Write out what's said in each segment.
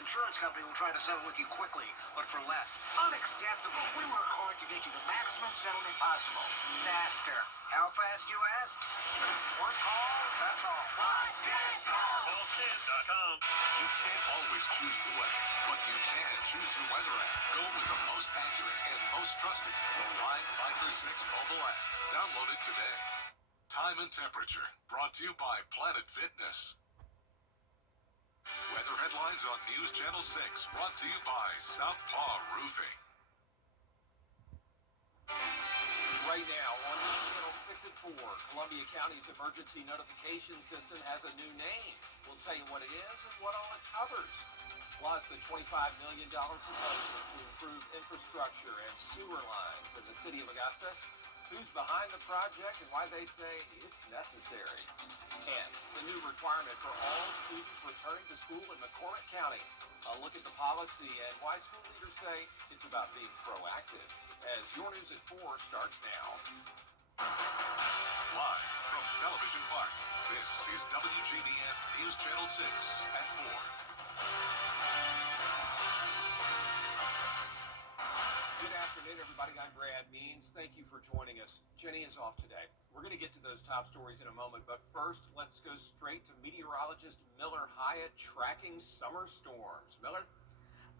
insurance company will try to settle with you quickly, but for less. Unacceptable. We work hard to get you the maximum settlement possible. Faster. How fast, you ask? One call, that's all. CallKen.com. You can't always choose the weather, but you can choose your weather app. Go with the most accurate and most trusted, the Live Finder 6 mobile app. Download it today. Time and temperature, brought to you by Planet Fitness. Weather headlines on News Channel 6, brought to you by Southpaw Roofing. Right now on News Channel 6 at 4, Columbia County's emergency notification system has a new name. We'll tell you what it is and what all it covers. Plus, the $25 million proposal to improve infrastructure and sewer lines in the city of Augusta. Who's behind the project and why they say it's necessary. And the new requirement for all students returning to school in McCormick County. A look at the policy and why school leaders say it's about being proactive. As Your News at 4 starts now. Live from Television Park, this is WJBF News Channel 6 at 4. Good afternoon, everybody. I'm Brad Means. Thank you for joining us. Jenny is off today. We're going to get to those top stories in a moment, but first, let's go straight to meteorologist Miller Hyatt tracking summer storms. Miller?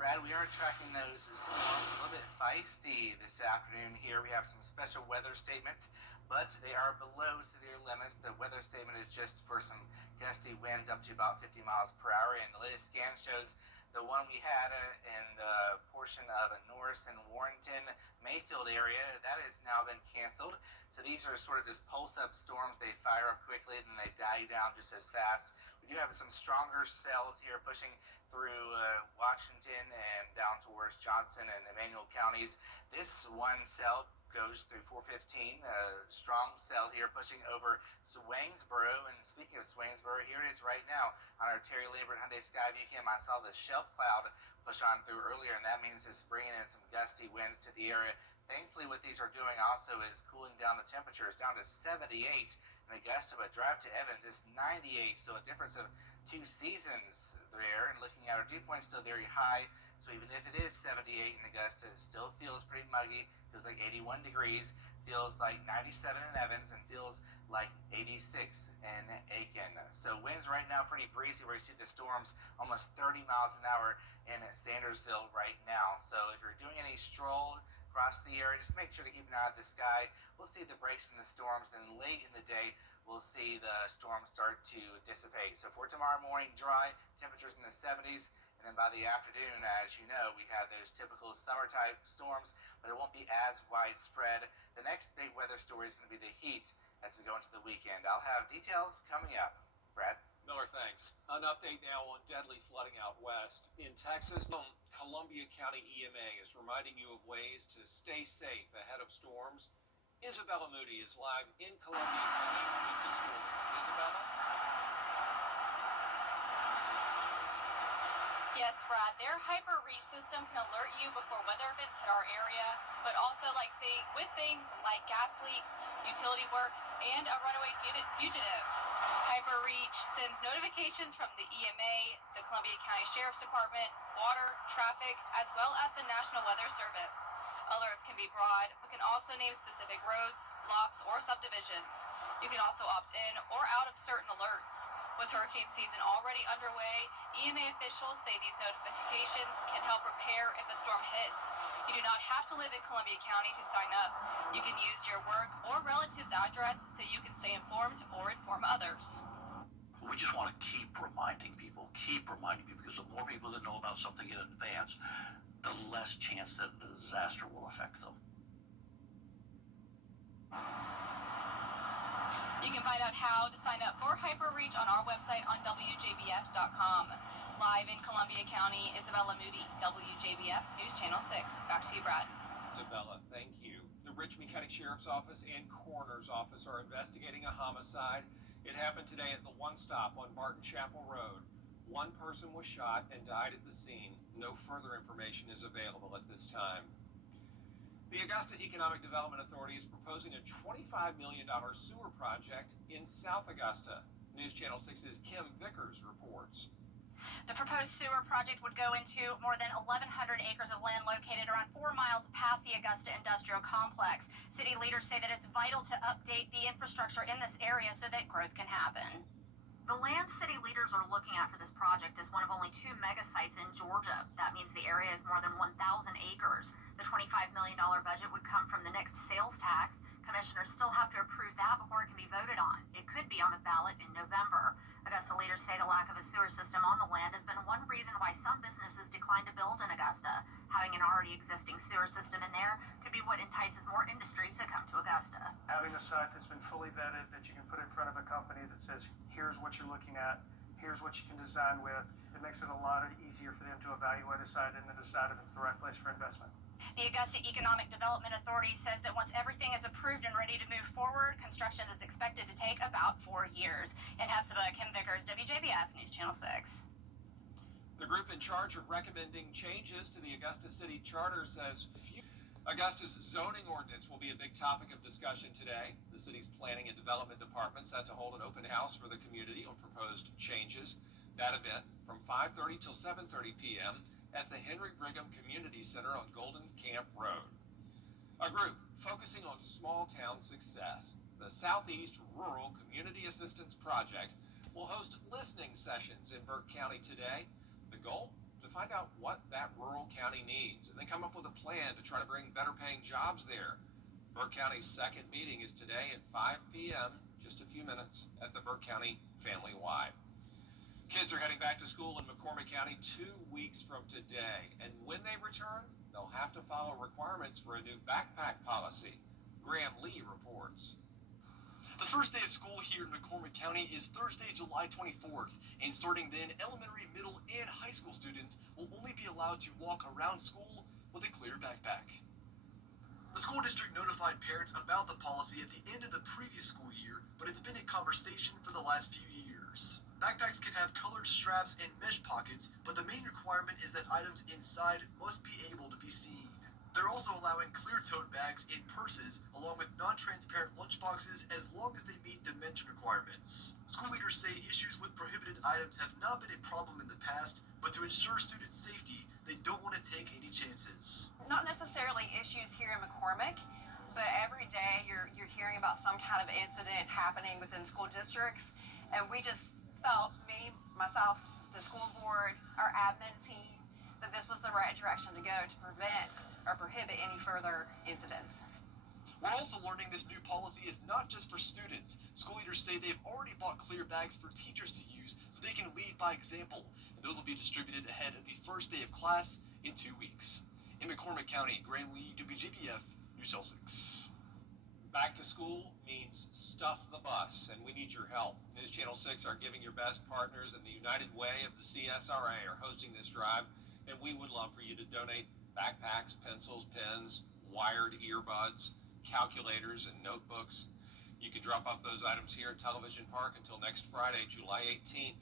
Brad, we are tracking those storms a little bit feisty this afternoon here. We have some special weather statements, but they are below severe limits. The weather statement is just for some gusty winds up to about 50 miles per hour, and the latest scan shows the one we had in the portion of Norris and Warrenton, Mayfield area, that has now been canceled. So these are sort of just pulse-up storms. They fire up quickly, then they die down just as fast. We do have some stronger cells here pushing through Washington and down towards Johnson and Emmanuel counties. This one cell goes through 415, a strong cell here pushing over Swainsboro. And speaking of Swainsboro, here it is right now on our Terry Lambert Hyundai Skyview cam. I saw the shelf cloud push on through earlier, and that means it's bringing in some gusty winds to the area. Thankfully, what these are doing also is cooling down the temperatures down to 78 in Augusta, but drive to Evans is 98, so a difference of 2 seasons there. And looking at our dew point, still very high. So even if it is 78 in Augusta, it still feels pretty muggy. Feels like 81 degrees. Feels like 97 in Evans, and feels like 86 in Aiken. So winds right now pretty breezy, where you see the storms almost 30 miles an hour in Sandersville right now. So if you're doing any stroll across the area, just make sure to keep an eye on the sky. We'll see the breaks in the storms, and late in the day, we'll see the storms start to dissipate. So for tomorrow morning, dry, temperatures in the 70s. And then by the afternoon, as you know, we have those typical summer-type storms, but it won't be as widespread. The next big weather story is going to be the heat as we go into the weekend. I'll have details coming up. Brad? Miller, thanks. An update now on deadly flooding out west. In Texas, Columbia County EMA is reminding you of ways to stay safe ahead of storms. Isabella Moody is live in Columbia County with the story. Isabella? Yes, Brad, their hyper reach system can alert you before weather events hit our area, but also with things like gas leaks, utility work, and a runaway fugitive. Hyper reach sends notifications from the EMA, the Columbia County Sheriff's Department, water, traffic, as well as the National Weather Service. Alerts can be broad, but can also name specific roads, blocks, or subdivisions. You can also opt in or out of certain alerts. With hurricane season already underway, EMA officials say these notifications can help prepare if a storm hits. You do not have to live in Columbia County to sign up. You can use your work or relative's address so you can stay informed or inform others. We just want to keep reminding people, because the more people that know about something in advance, the less chance that the disaster will affect them. You can find out how to sign up for HyperReach on our website on WJBF.com. Live in Columbia County, Isabella Moody, WJBF News Channel 6. Back to you, Brad. Isabella, thank you. The Richmond County Sheriff's Office and Coroner's Office are investigating a homicide. It happened today at the One Stop on Barton Chapel Road. One person was shot and died at the scene. No further information is available at this time. The Augusta Economic Development Authority is proposing a $25 million sewer project in South Augusta. News Channel 6's Kim Vickers reports. The proposed sewer project would go into more than 1,100 acres of land located around 4 miles past the Augusta Industrial Complex. City leaders say that it's vital to update the infrastructure in this area so that growth can happen. The land city leaders are looking at for this project is one of only 2 mega sites in Georgia. That means the area is more than 1,000 acres. The $25 million budget would come from the next sales tax. Commissioners still have to approve that before it can be voted on. It could be on the ballot in November. Augusta leaders say the lack of a sewer system on the land has been one reason why some businesses decline to build in Augusta. Having an already existing sewer system in there could be what entices more industry to come to Augusta. Having a site that's been fully vetted that you can put in front of a company that says, here's what you're looking at, here's what you can design with, it makes it a lot easier for them to evaluate a site and then decide if it's the right place for investment. The Augusta Economic Development Authority says that once everything is approved and ready to move forward, construction is expected to take about 4 years. In Hepzibah, Kim Vickers, WJBF News Channel 6. The group in charge of recommending changes to the Augusta City Charter says Augusta's zoning ordinance will be a big topic of discussion today. The city's planning and development department set to hold an open house for the community on proposed changes. That event from 5:30 till 7:30 p.m. at the Henry Brigham Community Center on Golden Camp Road. A group focusing on small town success, the Southeast Rural Community Assistance Project, will host listening sessions in Burke County today. The goal? To find out what that rural county needs and then come up with a plan to try to bring better paying jobs there. Burke County's second meeting is today at 5 p.m., just a few minutes, at the Burke County Family Y. Kids are heading back to school in McCormick County 2 weeks from today, and when they return, they'll have to follow requirements for a new backpack policy. Graham Lee reports. The first day of school here in McCormick County is Thursday, July 24th, and starting then, elementary, middle, and high school students will only be allowed to walk around school with a clear backpack. The school district notified parents about the policy at the end of the previous school year, but it's been in conversation for the last few years. Backpacks can have colored straps and mesh pockets, but the main requirement is that items inside must be able to be seen. They're also allowing clear tote bags and purses, along with non-transparent lunchboxes, as long as they meet dimension requirements. School leaders say issues with prohibited items have not been a problem in the past, but to ensure student safety, they don't want to take any chances. Not necessarily issues here in McCormick, but every day you're hearing about some kind of incident happening within school districts, and we just felt, me, myself, the school board, our admin team, that this was the right direction to go to prevent or prohibit any further incidents. We're also learning this new policy is not just for students. School leaders say they've already bought clear bags for teachers to use so they can lead by example, and those will be distributed ahead of the first day of class in 2 weeks. In McCormick County, Graham Lee, WJBF News Channel 6. Back to school means stuff the bus, and we need your help. News Channel 6 are giving your best partners, and the United Way of the CSRA are hosting this drive, and we would love for you to donate backpacks, pencils, pens, wired earbuds, calculators, and notebooks. You can drop off those items here at Television Park until next Friday, July 18th.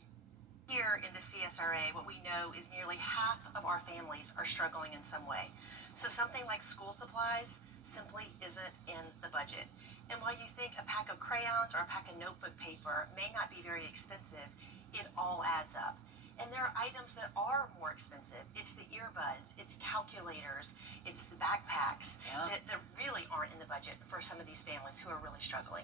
Here in the CSRA, what we know is nearly half of our families are struggling in some way. So something like school supplies simply isn't in the budget. And while you think a pack of crayons or a pack of notebook paper may not be very expensive, it all adds up. And there are items that are more expensive. It's the earbuds, it's calculators, it's the backpacks that really aren't in the budget for some of these families who are really struggling.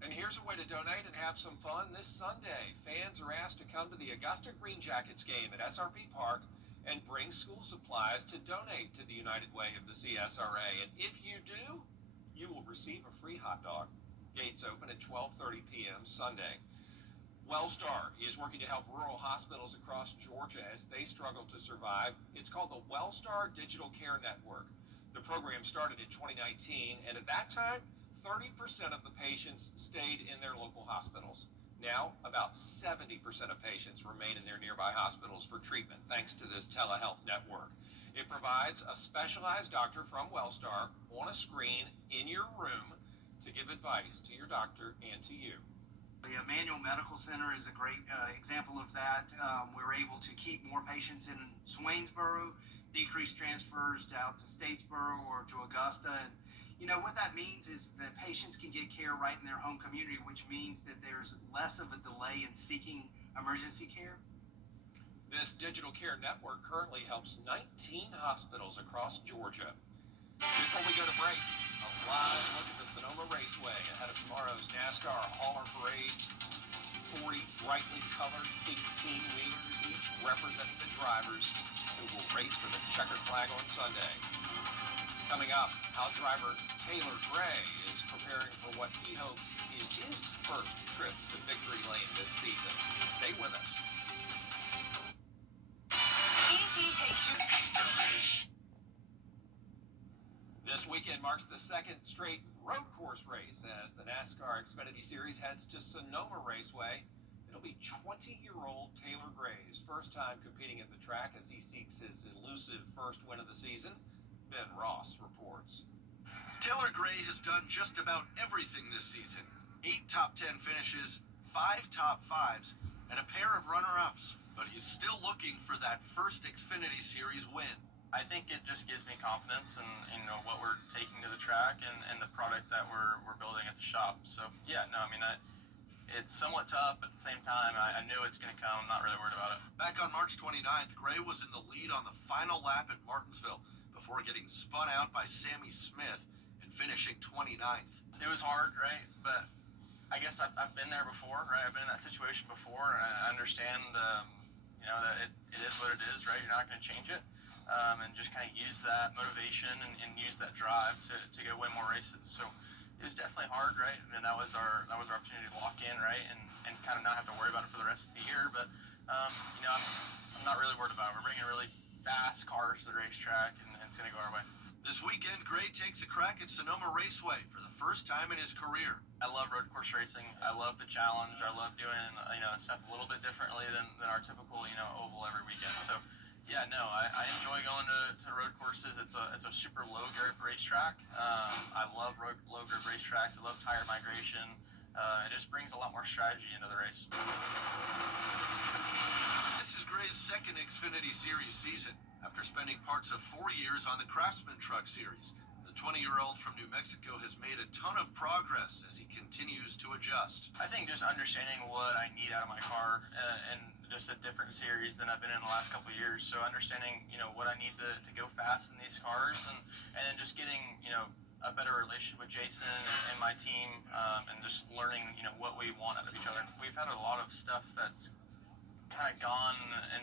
And here's a way to donate and have some fun this Sunday. Fans are asked to come to the Augusta Green Jackets game at SRP Park and bring school supplies to donate to the United Way of the CSRA. And if you do, you will receive a free hot dog. Gates open at 12:30 p.m. Sunday. Wellstar is working to help rural hospitals across Georgia as they struggle to survive. It's called the Wellstar Digital Care Network. The program started in 2019, and at that time, 30% of the patients stayed in their local hospitals. Now, about 70% of patients remain in their nearby hospitals for treatment, thanks to this telehealth network. It provides a specialized doctor from Wellstar on a screen in your room to give advice to your doctor and to you. The Emmanuel Medical Center is a great example of that. We're able to keep more patients in Swainsboro, decrease transfers out to Statesboro or to Augusta. And you know what that means is that patients can get care right in their home community, which means that there's less of a delay in seeking emergency care. This digital care network currently helps 19 hospitals across Georgia. Before we go to break, a live look at the Sonoma Raceway ahead of tomorrow's NASCAR Hauler Parade. 40 brightly colored 18-wheelers, each representing the drivers who will race for the checkered flag on Sunday. Coming up, how driver Taylor Gray is preparing for what he hopes is his first trip to victory lane this season. Stay with us. ET takes you. This weekend marks the second straight road course race as the NASCAR Xfinity Series heads to Sonoma Raceway. It'll be 20-year-old Taylor Gray's first time competing at the track as he seeks his elusive first win of the season. Ben Ross reports. Taylor Gray has done just about everything this season. 8 top 10 finishes, 5 top 5s, and a pair of runner-ups. But he's still looking for that first Xfinity Series win. I think it just gives me confidence in what we're taking to the track and the product that we're building at the shop. So yeah, no, I mean it's somewhat tough, but at the same time I knew it's going to come. I'm not really worried about it. Back on March 29th, Gray was in the lead on the final lap at Martinsville before getting spun out by Sammy Smith and finishing 29th. It was hard, right? But I guess I've been there before, right? I've been in that situation before, and I understand that it is what it is, right? You're not going to change it. And just kind of use that motivation and use that drive to go win more races. So it was definitely hard, right? And that was our opportunity to lock in, right? And kind of not have to worry about it for the rest of the year. But I'm not really worried about it. We're bringing really fast cars to the racetrack, and it's going to go our way. This weekend, Gray takes a crack at Sonoma Raceway for the first time in his career. I love road course racing. I love the challenge. I love doing stuff a little bit differently than our typical oval every weekend. So. Yeah, no, I enjoy going to road courses. It's a super low grip racetrack. I love low grip racetracks. I love tire migration. It just brings a lot more strategy into the race. This is Gray's second Xfinity Series season after spending parts of 4 years on the Craftsman Truck Series. The 20-year-old from New Mexico has made a ton of progress as he continues to adjust. I think just understanding what I need out of my car and just a different series than I've been in the last couple of years. So understanding, what I need to go fast in these cars and then just getting, a better relationship with Jason and my team and just learning, what we want out of each other. We've had a lot of stuff that's kind of gone and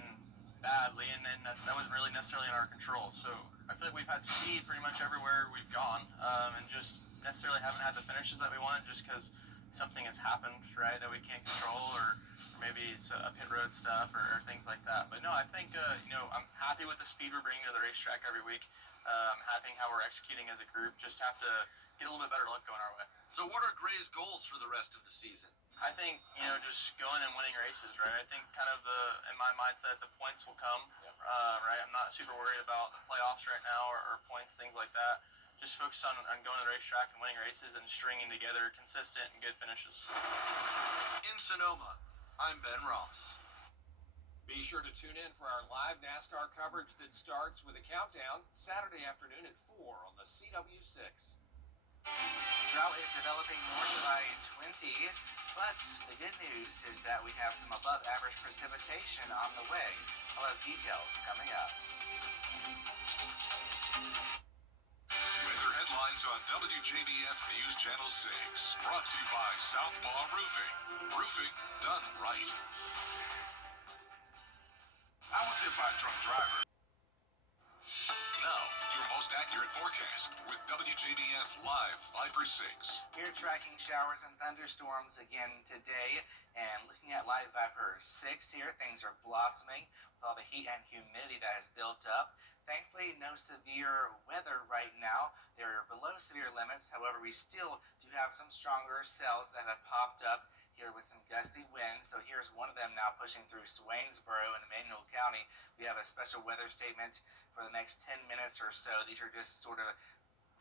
badly, and that wasn't really necessarily in our control. So I feel like we've had speed pretty much everywhere we've gone, and just necessarily haven't had the finishes that we wanted just because something has happened, right, that we can't control, or maybe it's a pit road stuff or things like that. But no, I think, I'm happy with the speed we're bringing to the racetrack every week. I'm happy how we're executing as a group. Just have to get a little bit better luck going our way. So what are Gray's goals for the rest of the season? I think, just going and winning races, right? I think kind of in my mindset, the points will come, right? I'm not super worried about the playoffs right now or points, things like that. Just focus on going to the racetrack and winning races and stringing together consistent and good finishes. In Sonoma, I'm Ben Ross. Be sure to tune in for our live NASCAR coverage that starts with a countdown Saturday afternoon at 4 on the CW6. Drought is developing north of I-20, but the good news is that we have some above average precipitation on the way. I'll have details coming up. Weather headlines on WJBF News Channel 6. Brought to you by Southpaw Roofing. Roofing done right. I was hit by a drunk driver. Now, your most accurate forecast with WJBF Live Viper 6. We're tracking showers and thunderstorms again today, and looking at Live Viper 6 here, things are blossoming with all the heat and humidity that has built up. Thankfully, no severe weather right now. They're below severe limits. However, we still do have some stronger cells that have popped up here with some gusty winds. So here's one of them now pushing through Swainsboro and Emmanuel County. We have a special weather statement for the next 10 minutes or so. These are just sort of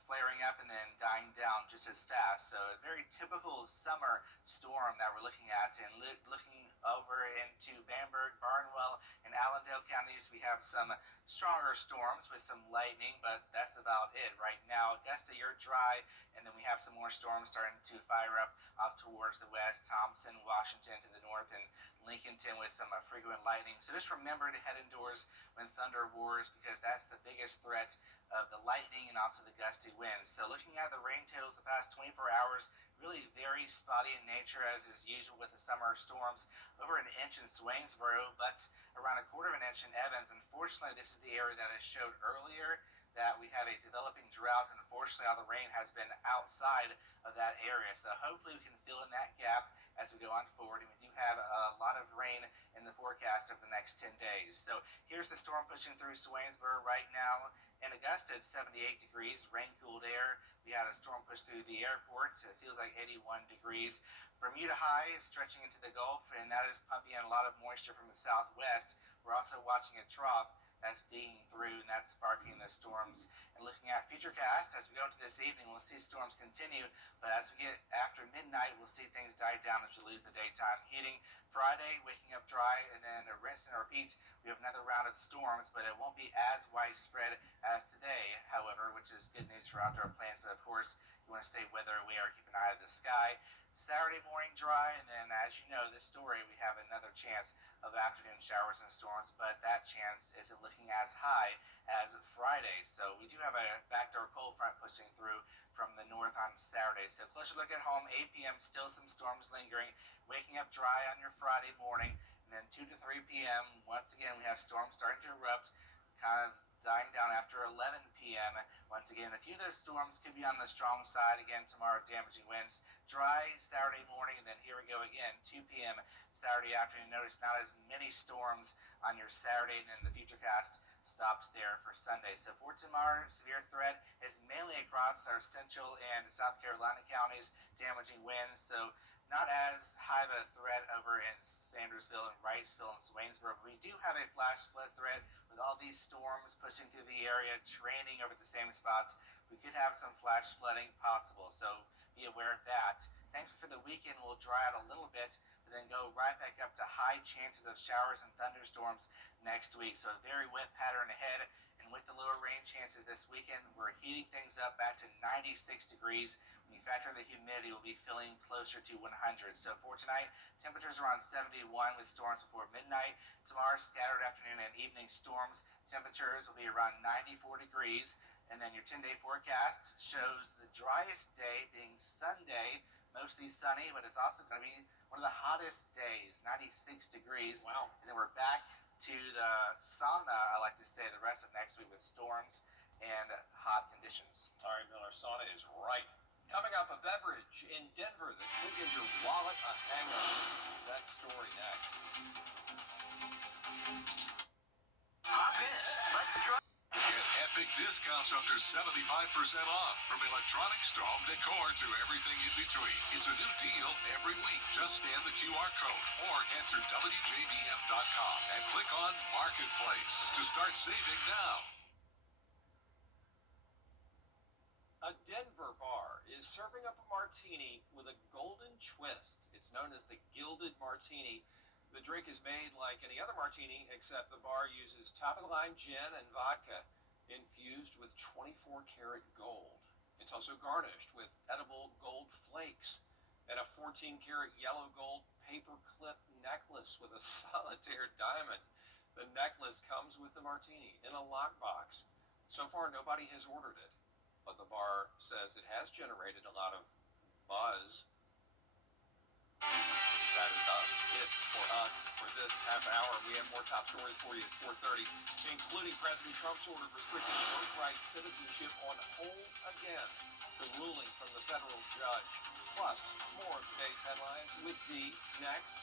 flaring up and then dying down just as fast. So a very typical summer storm that we're looking at, and looking over into Bamberg, Barnwell, and In Allendale counties, we have some stronger storms with some lightning, but that's about it right now. Augusta, you're dry, and then we have some more storms starting to fire up towards the west. Thompson, Washington to the north, and Lincolnton with some frequent lightning. So just remember to head indoors when thunder roars, because that's the biggest threat of the lightning and also the gusty winds. So looking at the rain totals the past 24 hours, really very spotty in nature, as is usual with the summer storms. Over an inch in Swainsboro, but around a quarter of an inch in Evans. Unfortunately, this is the area that I showed earlier that we have a developing drought, and unfortunately all the rain has been outside of that area. So hopefully we can fill in that gap as we go on forward, and we do have a lot of rain in the forecast over the next 10 days. So here's the storm pushing through Swainsboro right now. In Augusta, it's 78 degrees, rain-cooled air. We had a storm push through the airport, so it feels like 81 degrees. Bermuda High is stretching into the Gulf, and that is pumping in a lot of moisture from the southwest. We're also watching a trough that's digging through, and that's sparking the storms. And looking at Futurecast, as we go into this evening, we'll see storms continue, but as we get after midnight, we'll see things die down as we lose the daytime heating. Friday, waking up dry, and then a rinse and repeat. We have another round of storms, but it won't be as widespread as today, however, which is good news for outdoor plants. But of course, you want to stay weather aware, keep an eye on the sky. Saturday morning dry, and then as you know, this story, we have another chance of afternoon showers and storms, but that chance isn't looking as high as Friday. So we do have a backdoor cold front pushing through from the north on Saturday. So closer look at home, 8 p.m., still some storms lingering, waking up dry on your Friday morning, and then 2 to 3 p.m., once again, we have storms starting to erupt, kind of dying down after 11 p.m. Once again, a few of those storms could be on the strong side again tomorrow, damaging winds. Dry Saturday morning, and then here we go again, 2 p.m. Saturday afternoon. Notice not as many storms on your Saturday, and then the Futurecast stops there for Sunday. So for tomorrow, severe threat is mainly across our central and South Carolina counties, damaging winds. So not as high of a threat over in Sandersville and Wrightsville and Swainsboro, but we do have a flash flood threat with all these storms pushing through the area, training over the same spots. We could have some flash flooding possible, so be aware of that. Thankfully for the weekend, we'll dry out a little bit, but then go right back up to high chances of showers and thunderstorms next week. So a very wet pattern ahead, and with the lower rain chances this weekend, we're heating things up back to 96 degrees. When you factor in the humidity, we'll be feeling closer to 100. So for tonight, temperatures around 71 with storms before midnight. Tomorrow, scattered afternoon and evening storms. Temperatures will be around 94 degrees. And then your 10-day forecast shows the driest day being Sunday, mostly sunny, but it's also going to be one of the hottest days, 96 degrees. Wow. And then we're back to the sauna, I like to say, the rest of next week with storms and hot conditions. All right, Miller, sauna is right. Coming up, a beverage in Denver that could give your wallet a hangover. That story next. Hop in. Let's drive. Get epic discounts up to 75% off, from electronics to home decor to everything in between. It's a new deal every week. Just scan the QR code or enter WJBF.com and click on Marketplace to start saving now. A Denver bar is serving up a martini with a golden twist. It's known as the Gilded Martini. The drink is made like any other martini, except the bar uses top-of-the-line gin and vodka infused with 24-karat gold. It's also garnished with edible gold flakes and a 14-karat yellow gold paperclip necklace with a solitaire diamond. The necklace comes with the martini in a lockbox. So far, nobody has ordered it, but the bar says it has generated a lot of buzz. That is it for us for this half hour. We have more top stories for you at 4:30, including President Trump's order restricting birthright citizenship on hold again, the ruling from the federal judge. Plus, more of today's headlines with D next.